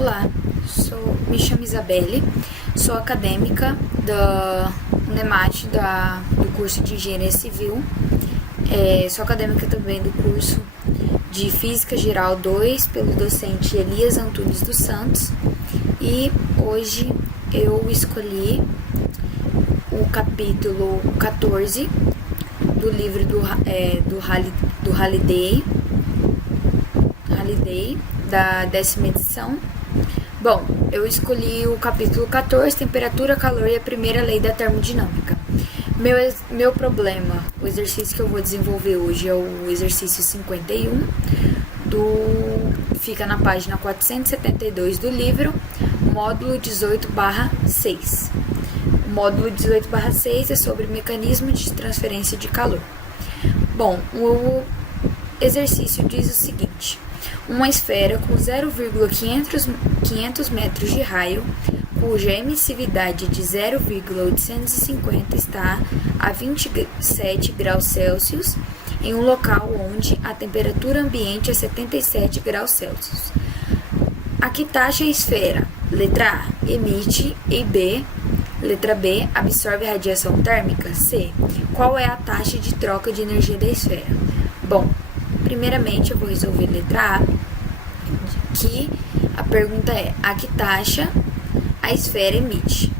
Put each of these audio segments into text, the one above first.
Olá, me chamo Isabelle, sou acadêmica da UNEMAT, do curso de Engenharia Civil. Sou acadêmica também do curso de Física Geral 2 pelo docente Elias Antunes dos Santos. E hoje eu escolhi o capítulo 14 do livro do Halliday, da 10ª edição. Bom, eu escolhi o capítulo 14, temperatura, calor e a primeira lei da termodinâmica. Meu problema, o exercício que eu vou desenvolver hoje é o exercício 51, fica na página 472 do livro, módulo 18/6. O módulo 18/6 é sobre mecanismo de transferência de calor. Bom, o exercício diz o seguinte: uma esfera com 0,500 metros de raio, cuja emissividade de 0,850 está a 27 graus Celsius, em um local onde a temperatura ambiente é 77 graus Celsius. A que taxa a esfera? Letra A, emite, e B, letra B, absorve a radiação térmica? C, qual é a taxa de troca de energia da esfera? Bom, primeiramente eu vou resolver letra A, que a pergunta é: a que taxa a esfera emite?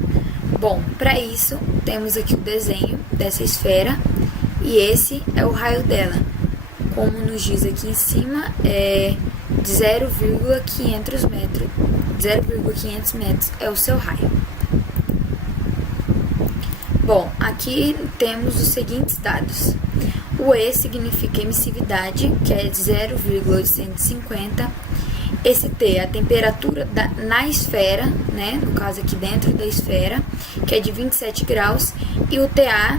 Bom, para isso temos aqui o desenho dessa esfera e esse é o raio dela. Como nos diz aqui em cima, é 0,500 metros é o seu raio. Bom, aqui temos os seguintes dados. O E significa emissividade, que é de 0,850. Esse T é a temperatura na esfera, né? No caso aqui dentro da esfera, que é de 27 graus. E o TA,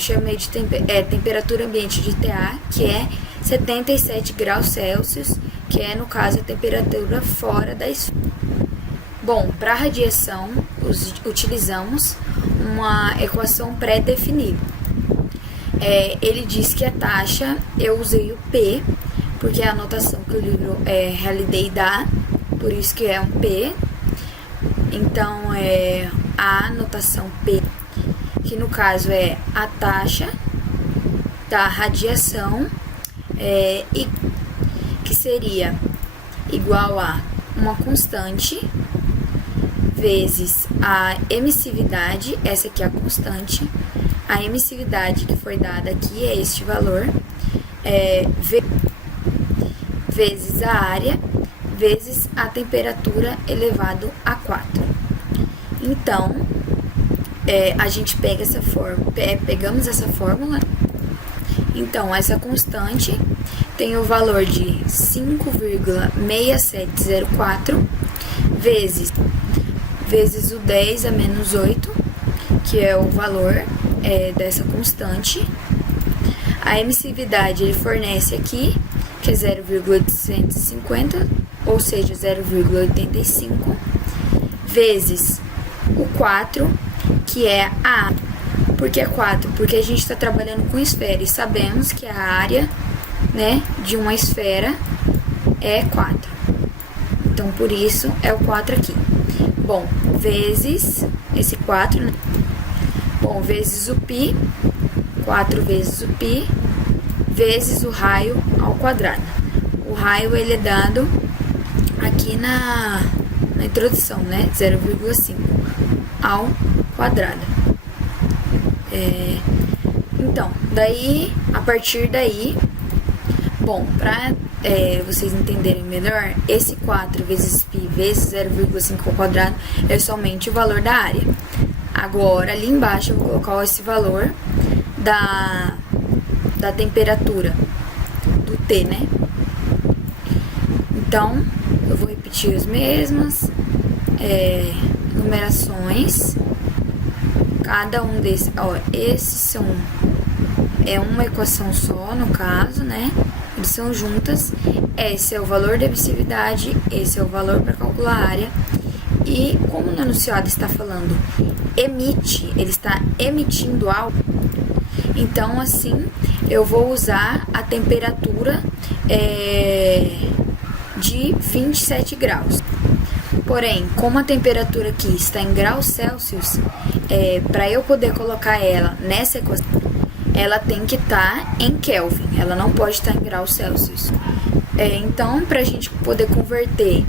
chamei de temperatura ambiente de TA, que é 77 graus Celsius, que é, no caso, a temperatura fora da esfera. Bom, para a radiação, utilizamos uma equação pré-definida. Ele diz que a taxa, eu usei o P, porque é a notação que o livro Halliday dá, por isso que é um P. Então, a notação P, que no caso é a taxa da radiação, e que seria igual a uma constante vezes a emissividade, essa aqui é a constante, a emissividade que foi dada aqui é este valor, vezes a área, vezes a temperatura elevado a 4. Então, a gente pega pegamos essa fórmula. Então, essa constante tem o valor de 5,6704 vezes o 10 a menos 8, que é o valor dessa constante. A emissividade ele fornece aqui, que é 0,850, ou seja, 0,85, vezes o 4, que é a... Por que 4? Porque a gente está trabalhando com esfera e sabemos que a área, né, de uma esfera é 4. Então, por isso, é o 4 aqui. Bom, vezes esse 4, né? Bom, vezes o π, 4 vezes o π, vezes o raio ao quadrado. O raio, ele é dado aqui na introdução, né? 0,5 ao quadrado. Então, a partir daí, bom, para vocês entenderem melhor, esse 4 vezes π vezes 0,5 ao quadrado é somente o valor da área. Agora, ali embaixo, eu vou colocar esse valor da temperatura do T, né? Então, eu vou repetir as mesmas numerações. Cada um desses, esses é uma equação só, no caso, né? Eles são juntas. Esse é o valor da emissividade, esse é o valor para calcular a área. E como no enunciado está falando emite, ele está emitindo algo. Então, assim, eu vou usar a temperatura de 27 graus. Porém, como a temperatura aqui está em graus Celsius, para eu poder colocar ela nessa equação, ela tem que estar em Kelvin, ela não pode estar em graus Celsius. Então, para a gente poder converter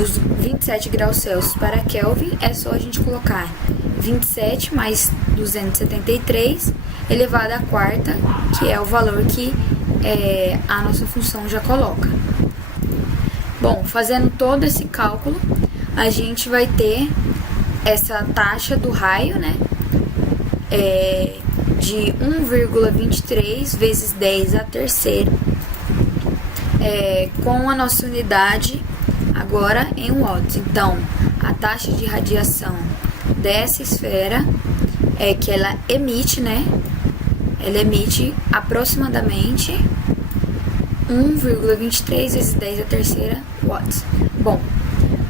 os 27 graus Celsius para Kelvin, é só a gente colocar 27 mais 273 elevado à quarta, que é o valor que a nossa função já coloca. Bom, fazendo todo esse cálculo, a gente vai ter essa taxa do raio, né, de 1,23 vezes 10 à terceira, com a nossa unidade agora em watts. Então, a taxa de radiação dessa esfera que ela emite, né, ela emite aproximadamente 1,23 vezes 10 à terceira watts. Bom,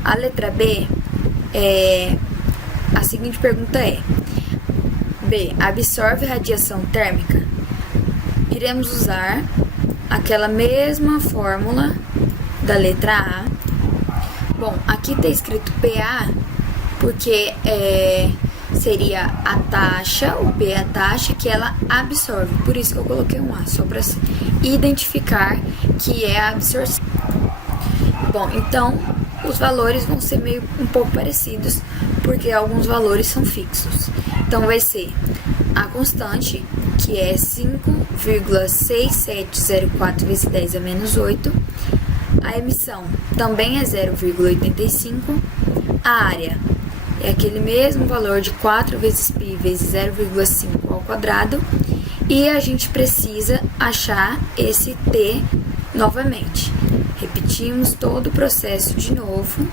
a letra B, a seguinte pergunta B, absorve radiação térmica? Iremos usar aquela mesma fórmula da letra A. Bom, aqui está escrito PA porque seria a taxa, o P é a taxa que ela absorve, por isso que eu coloquei um A, só para identificar que é a absorção. Bom, então os valores vão ser um pouco parecidos, porque alguns valores são fixos. Então vai ser a constante, que é 5,6704 vezes 10 a menos 8. A emissão também é 0,85. A área é aquele mesmo valor de 4 vezes π vezes 0,5 ao quadrado. E a gente precisa achar esse T novamente. Repetimos todo o processo de novo.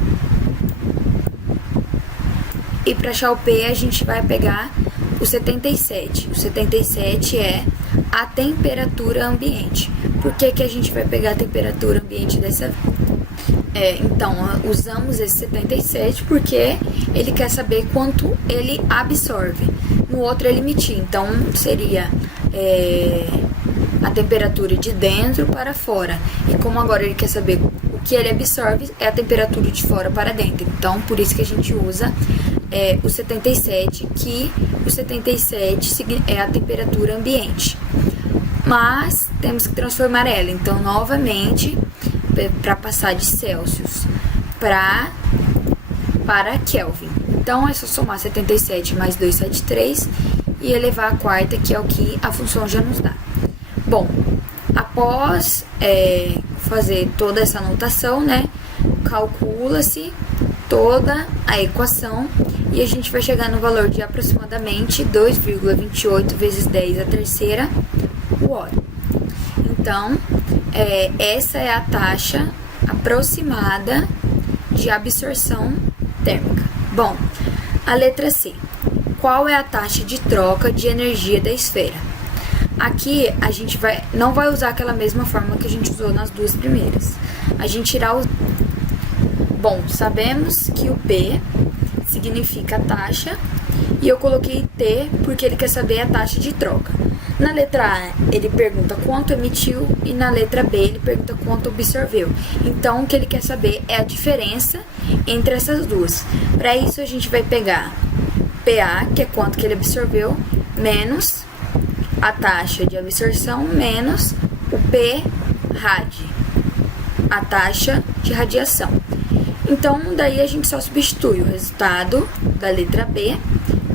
E para achar o P, a gente vai pegar o 77. O 77 é a temperatura ambiente. Por que a gente vai pegar a temperatura ambiente dessa vez? Então, usamos esse 77 porque ele quer saber quanto ele absorve. No outro ele emitia, então seria a temperatura de dentro para fora. E como agora ele quer saber o que ele absorve, é a temperatura de fora para dentro. Então, por isso que a gente usa o 77, que o 77 é a temperatura ambiente. Mas temos que transformar ela, então, novamente, para passar de Celsius para Kelvin. Então, é só somar 77 mais 273 e elevar a quarta, que é o que a função já nos dá. Bom, após fazer toda essa anotação, né, calcula-se toda a equação e a gente vai chegar no valor de aproximadamente 2,28 vezes 10 à terceira watt. Então, essa é a taxa aproximada de absorção térmica. Bom, a letra C. Qual é a taxa de troca de energia da esfera? Aqui a gente não vai usar aquela mesma fórmula que a gente usou nas duas primeiras. A gente irá usar. Bom, sabemos que o P significa taxa e eu coloquei T porque ele quer saber a taxa de troca. Na letra A ele pergunta quanto emitiu e na letra B ele pergunta quanto absorveu. Então o que ele quer saber é a diferença entre essas duas. Para isso a gente vai pegar PA, que é quanto que ele absorveu, menos a taxa de absorção, menos o P rad, a taxa de radiação. Então, daí a gente só substitui o resultado da letra B,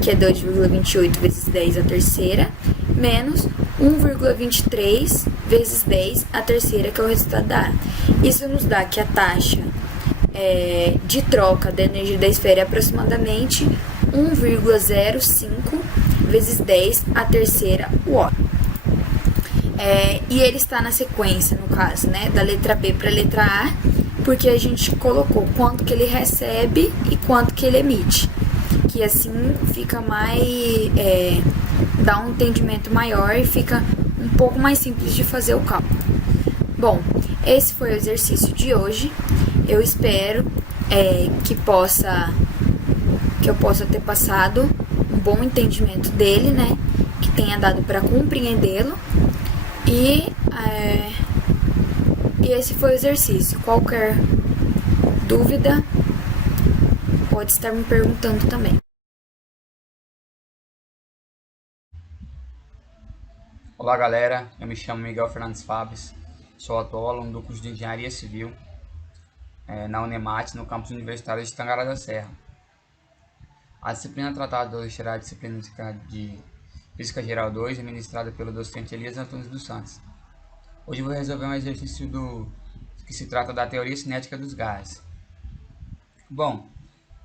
que é 2,28 vezes 10 à terceira, menos 1,23 vezes 10 à terceira, que é o resultado da A. Isso nos dá que a taxa de troca da energia da esfera é aproximadamente 1,05 vezes 10 à terceira watt. E ele está na sequência, no caso, né, da letra B para a letra A, porque a gente colocou quanto que ele recebe e quanto que ele emite, que assim fica mais, dá um entendimento maior e fica um pouco mais simples de fazer o cálculo. Bom, esse foi o exercício de hoje. Eu espero que eu possa ter passado um bom entendimento dele, né, que tenha dado para compreendê-lo. E esse foi o exercício. Qualquer dúvida, pode estar me perguntando também. Olá galera, eu me chamo Miguel Fernandes Fabres, sou atual aluno do curso de Engenharia Civil na Unemate, no campus universitário de Tangará da Serra. A disciplina tratada hoje será a disciplina de Física Geral 2, ministrada pelo docente Elias Antunes dos Santos. Hoje eu vou resolver um exercício que se trata da teoria cinética dos gases. Bom,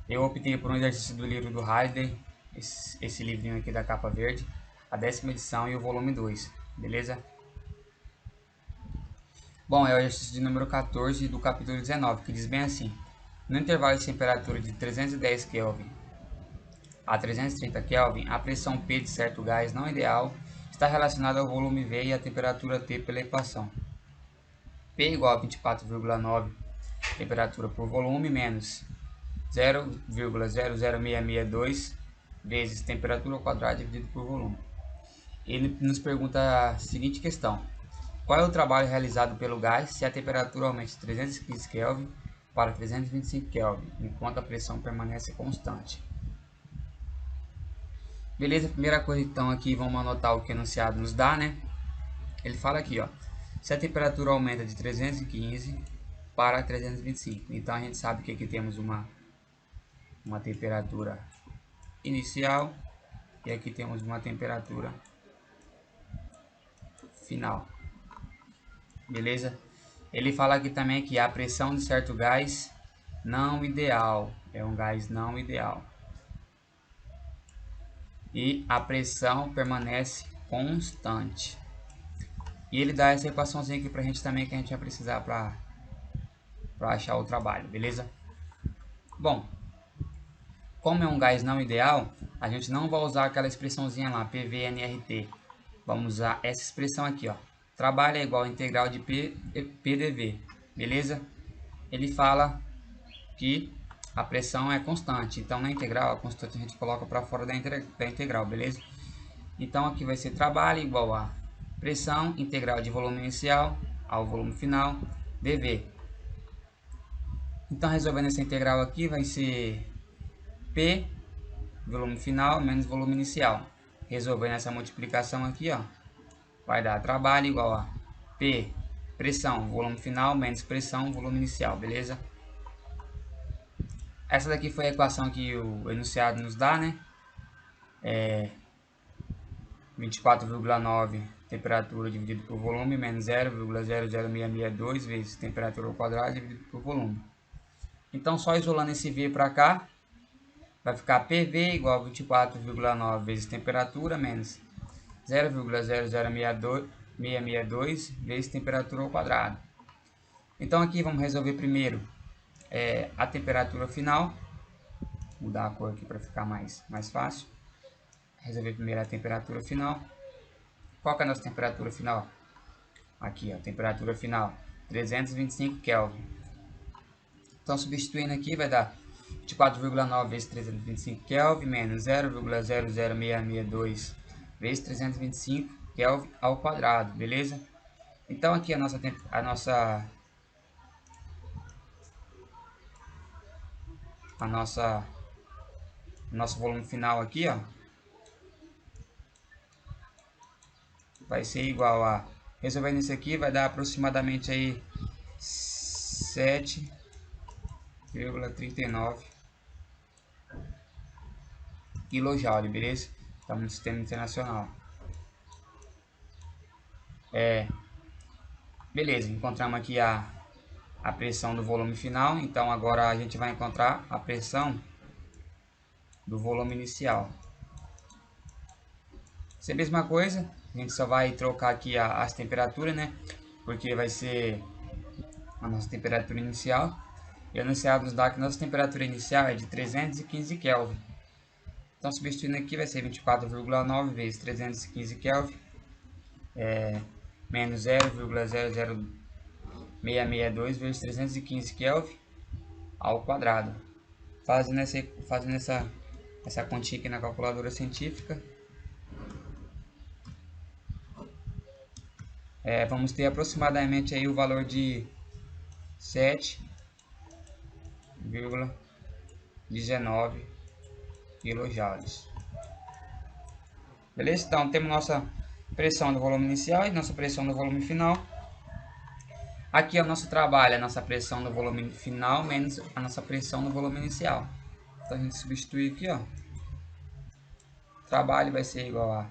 eu optei por um exercício do livro do Halliday, esse livrinho aqui da capa verde, a 10ª edição e o volume 2, beleza? Bom, é o exercício de número 14 do capítulo 19, que diz bem assim: no intervalo de temperatura de 310 Kelvin a 330 Kelvin, a pressão P de certo gás não ideal está relacionada ao volume V e à temperatura T pela equação P igual a 24,9 temperatura por volume menos 0,00662 vezes temperatura ao quadrado dividido por volume. Ele nos pergunta a seguinte questão: qual é o trabalho realizado pelo gás se a temperatura aumenta de 315 Kelvin para 325 Kelvin, enquanto a pressão permanece constante? Beleza, primeira coisa então aqui vamos anotar o que o enunciado nos dá, né? Ele fala aqui, ó, se a temperatura aumenta de 315 para 325, então a gente sabe que aqui temos uma temperatura inicial e aqui temos uma temperatura final, beleza? Ele fala aqui também que a pressão de certo gás não ideal, é um gás não ideal, e a pressão permanece constante. E ele dá essa equaçãozinha aqui pra gente também, que a gente vai precisar para achar o trabalho, beleza? Bom, como é um gás não ideal, a gente não vai usar aquela expressãozinha lá, PV/nRT. Vamos usar essa expressão aqui, ó. Trabalho é igual a integral de PdV, beleza? Ele fala que a pressão é constante, então na integral a constante a gente coloca para fora da integral, beleza? Então aqui vai ser trabalho igual a pressão integral de volume inicial ao volume final, dV. Então resolvendo essa integral aqui vai ser P, volume final, menos volume inicial. Resolvendo essa multiplicação aqui, ó, vai dar trabalho igual a P, pressão, volume final, menos pressão, volume inicial, beleza? Essa daqui foi a equação que o enunciado nos dá, né? 24,9 temperatura dividido por volume menos 0,00662 vezes temperatura ao quadrado dividido por volume. Então, só isolando esse V para cá, vai ficar PV igual a 24,9 vezes temperatura menos 0,00662 vezes temperatura ao quadrado. Então, aqui vamos resolver primeiro a temperatura final. Vou mudar a cor aqui para ficar mais fácil. Resolver primeiro a temperatura final. Qual que é a nossa temperatura final? Aqui, ó, temperatura final 325 Kelvin. Então, substituindo aqui, vai dar 24,9 vezes 325 Kelvin menos 0,00662 vezes 325 Kelvin ao quadrado, beleza? Então, aqui nosso volume final aqui, ó, vai ser igual a, resolvendo isso aqui, vai dar aproximadamente aí 7,39 kJ, beleza? Estamos no sistema internacional. Beleza, encontramos aqui a pressão do volume final, então agora a gente vai encontrar a pressão do volume inicial. Isso é a mesma coisa, a gente só vai trocar aqui as temperaturas, né? Porque vai ser a nossa temperatura inicial. E o enunciado nos dá que a nossa temperatura inicial é de 315 Kelvin. Então, substituindo aqui, vai ser 24,9 vezes 315 Kelvin, menos 0,00662 vezes 315 Kelvin ao quadrado. Fazendo essa continha aqui na calculadora científica, vamos ter aproximadamente aí o valor de 7,39 7,19 kJ. Beleza? Então temos nossa pressão do volume inicial e nossa pressão do volume final. Aqui é o nosso trabalho, a nossa pressão do volume final menos a nossa pressão do volume inicial. Então a gente substitui aqui, ó. O trabalho vai ser igual a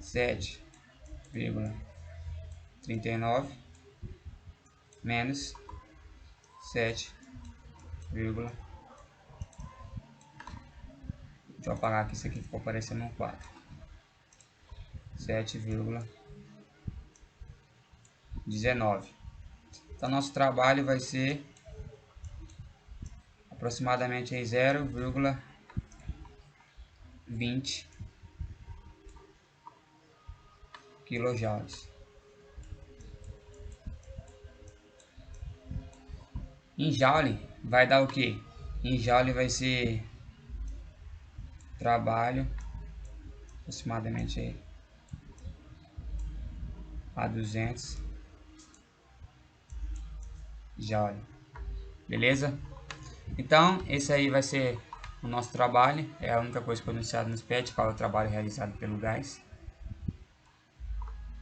7,39 menos 7, deixa eu apagar aqui, isso aqui ficou parecendo um 4. 7,19. Então nosso trabalho vai ser aproximadamente 0,20 kJ. Em joule vai dar o que? Em joule vai ser trabalho aproximadamente a 200 joule. Beleza? Então esse aí vai ser o nosso trabalho. É a única coisa que foi anunciado no SPED, qual é o trabalho realizado pelo gás.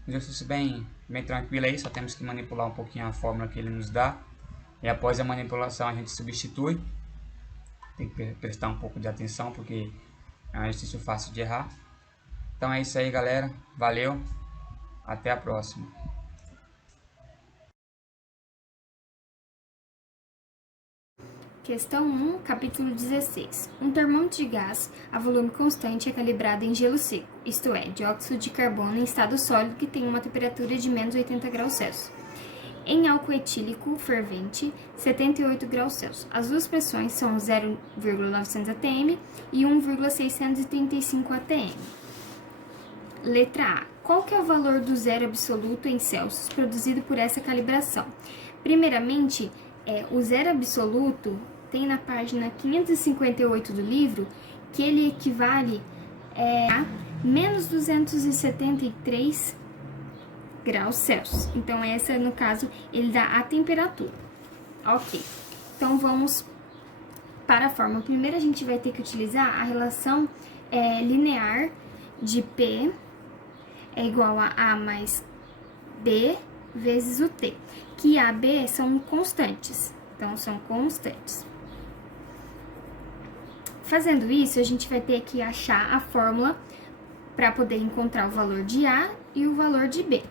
Um exercício bem tranquilo aí, só temos que manipular um pouquinho a fórmula que ele nos dá. E após a manipulação a gente substitui. Tem que prestar um pouco de atenção porque é um exercício fácil de errar. Então é isso aí, galera. Valeu. Até a próxima. Questão 1, capítulo 16. Um termômetro de gás a volume constante é calibrado em gelo seco, isto é, dióxido de carbono em estado sólido que tem uma temperatura de menos 80 graus Celsius. Em álcool etílico fervente, 78 graus Celsius. As duas pressões são 0,900 atm e 1,635 atm. Letra A. Qual que é o valor do zero absoluto em Celsius produzido por essa calibração? Primeiramente, o zero absoluto tem na página 558 do livro que ele equivale a menos 273 graus Celsius. Então, essa, no caso, ele dá a temperatura. Ok. Então, vamos para a fórmula. Primeiro, a gente vai ter que utilizar a relação linear de P é igual a A mais B vezes o T, que A e B são constantes. Então, são constantes. Fazendo isso, a gente vai ter que achar a fórmula para poder encontrar o valor de A e o valor de B,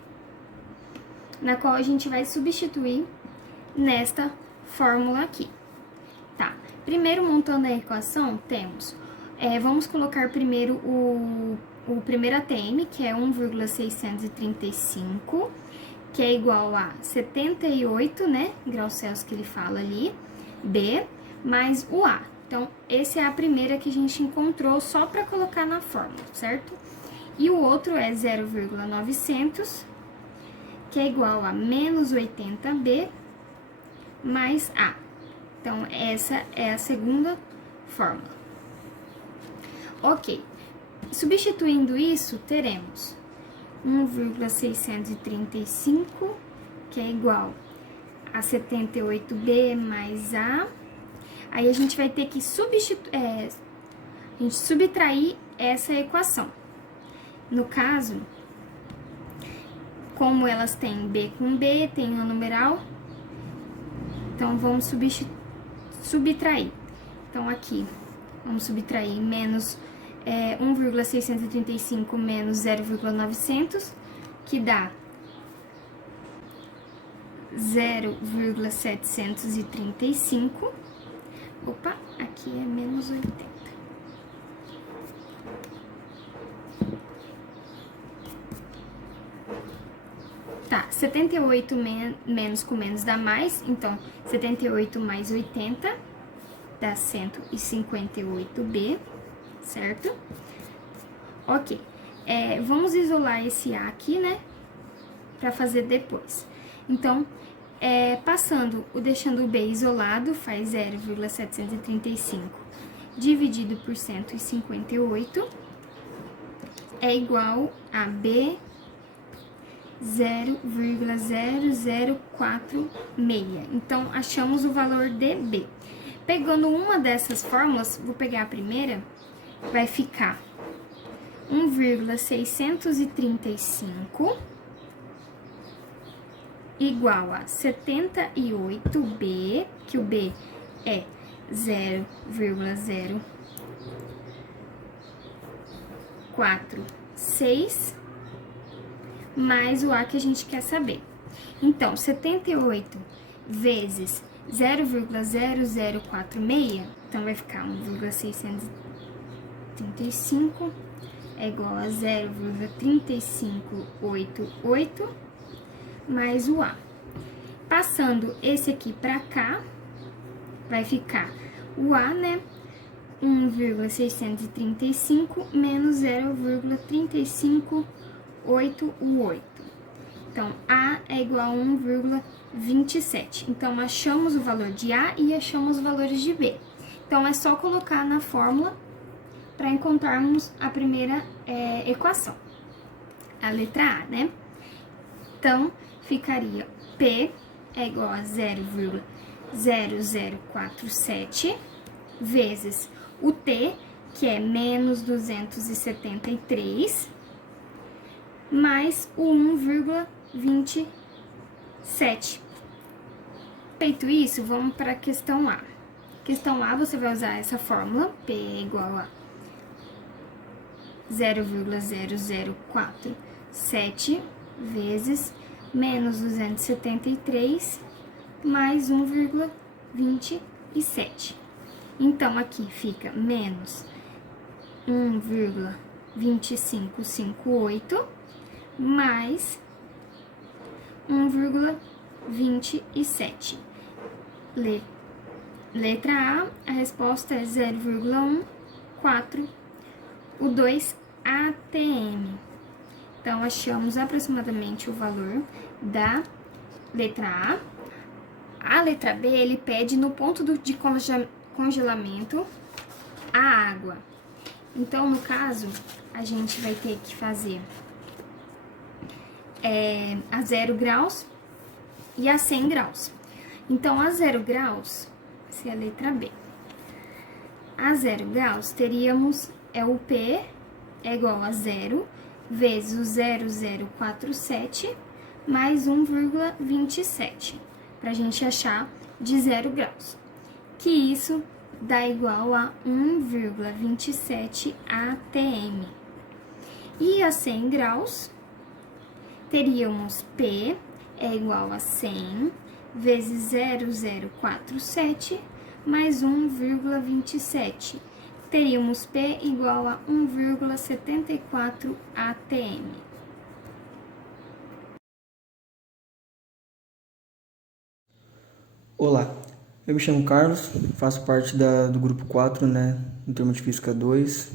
na qual a gente vai substituir nesta fórmula aqui, tá? Primeiro, montando a equação, temos, vamos colocar primeiro o primeiro ATM, que é 1,635, que é igual a 78, né, graus Celsius que ele fala ali, B, mais o A. Então, essa é a primeira que a gente encontrou só para colocar na fórmula, certo? E o outro é 0,900, que é igual a menos 80B mais A. Então, essa é a segunda fórmula. Ok. Substituindo isso, teremos 1,635, que é igual a 78B mais A. Aí, a gente vai ter que subtrair essa equação. No caso, como elas têm B com B, tem um numeral, então vamos subtrair. Então, aqui, vamos subtrair menos 1,635 menos 0,900, que dá 0,735. Opa, aqui é menos 80. Tá, 78 menos com menos dá mais, então 78 mais 80 dá 158B, certo? Ok, vamos isolar esse A aqui, né, pra fazer depois. Então, deixando o B isolado, faz 0,735 dividido por 158 é igual a B 0,0046. Então, achamos o valor de B. Pegando uma dessas fórmulas, vou pegar a primeira, vai ficar 1,635 igual a 78B, que o B é 0,046, mais o A que a gente quer saber. Então, 78 vezes 0,0046, então vai ficar 1,635 é igual a 0,3588 mais o A. Passando esse aqui para cá, vai ficar o A, né? 1,635 menos 0,3588. Então, A é igual a 1,27. Então, achamos o valor de A e achamos os valores de B. Então, é só colocar na fórmula para encontrarmos a primeira equação, a letra A, né? Então, ficaria P é igual a 0,0047 vezes o T, que é menos 273, mais o 1,27. Feito isso, vamos para a questão A. Questão A, você vai usar essa fórmula, P é igual a 0,0047 vezes menos 273 mais 1,27. Então, aqui fica menos 1,2558 mais 1,27. Letra A, a resposta é 0,14. O 2 ATM. Então, achamos aproximadamente o valor da letra A. A letra B, ele pede no ponto de congelamento a água. Então, no caso, a gente vai ter que fazer a 0 graus e a 100 graus. Então, a 0 graus, essa é a letra B. A 0 graus, teríamos o P é igual a 0 vezes o 0,047 mais 1,27, para a gente achar de 0 graus, que isso dá igual a 1,27 ATM. E a 100 graus, teríamos P é igual a 100 vezes 0,047 mais 1,27. Teríamos P igual a 1,74 ATM. Olá, eu me chamo Carlos, faço parte do grupo 4, né, no Turma de Física 2,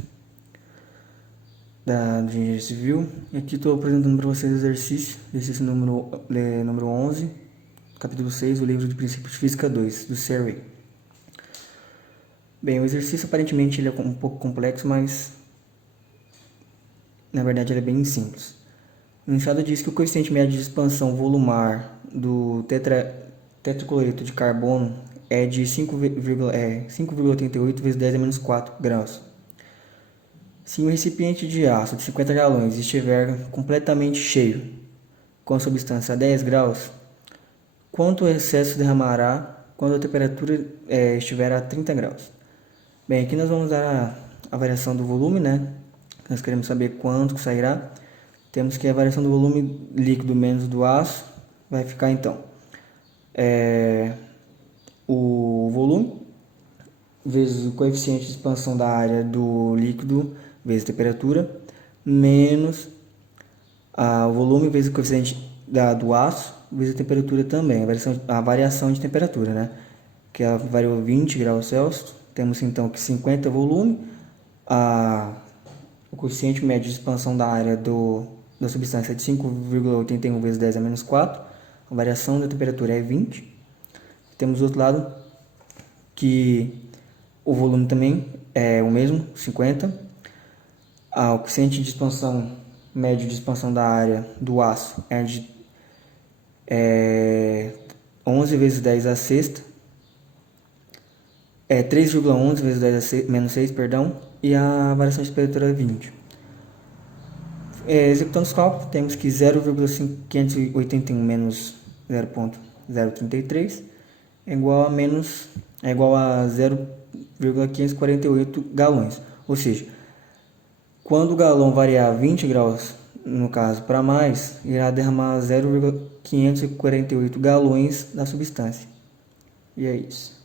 da Engenharia Civil. E aqui estou apresentando para vocês o exercício número 11, capítulo 6, o livro de Princípios de Física 2, do Surrey. Bem, o exercício aparentemente ele é um pouco complexo, mas na verdade ele é bem simples. O enunciado diz que o coeficiente médio de expansão volumar do tetracloreto de carbono é de 5,88 vezes 10 a menos 4 graus. Se um recipiente de aço de 50 galões estiver completamente cheio com a substância a 10 graus, quanto o excesso derramará quando a temperatura estiver a 30 graus? Bem, aqui nós vamos usar a variação do volume, né? Nós queremos saber quanto que sairá. Temos que a variação do volume líquido menos do aço vai ficar então o volume vezes o coeficiente de expansão da área do líquido vezes a temperatura menos o volume vezes o coeficiente do aço vezes a temperatura também, a variação de temperatura, né? Que ela variou 20 graus Celsius. Temos então que 50 volume, o coeficiente médio de expansão da área da substância é de 5,81 vezes 10 a menos 4, a variação da temperatura é 20. Temos do outro lado que o volume também é o mesmo, 50. O coeficiente de expansão médio de expansão da área do aço é de 11 vezes 10 a sexta, 3,11 vezes 10 a menos 6, perdão, e a variação de temperatura é 20. Executando os cálculos, temos que 0,581 menos 0,033 é igual a 0,548 galões. Ou seja, quando o galão variar 20 graus, no caso, para mais, irá derramar 0,548 galões da substância. E é isso.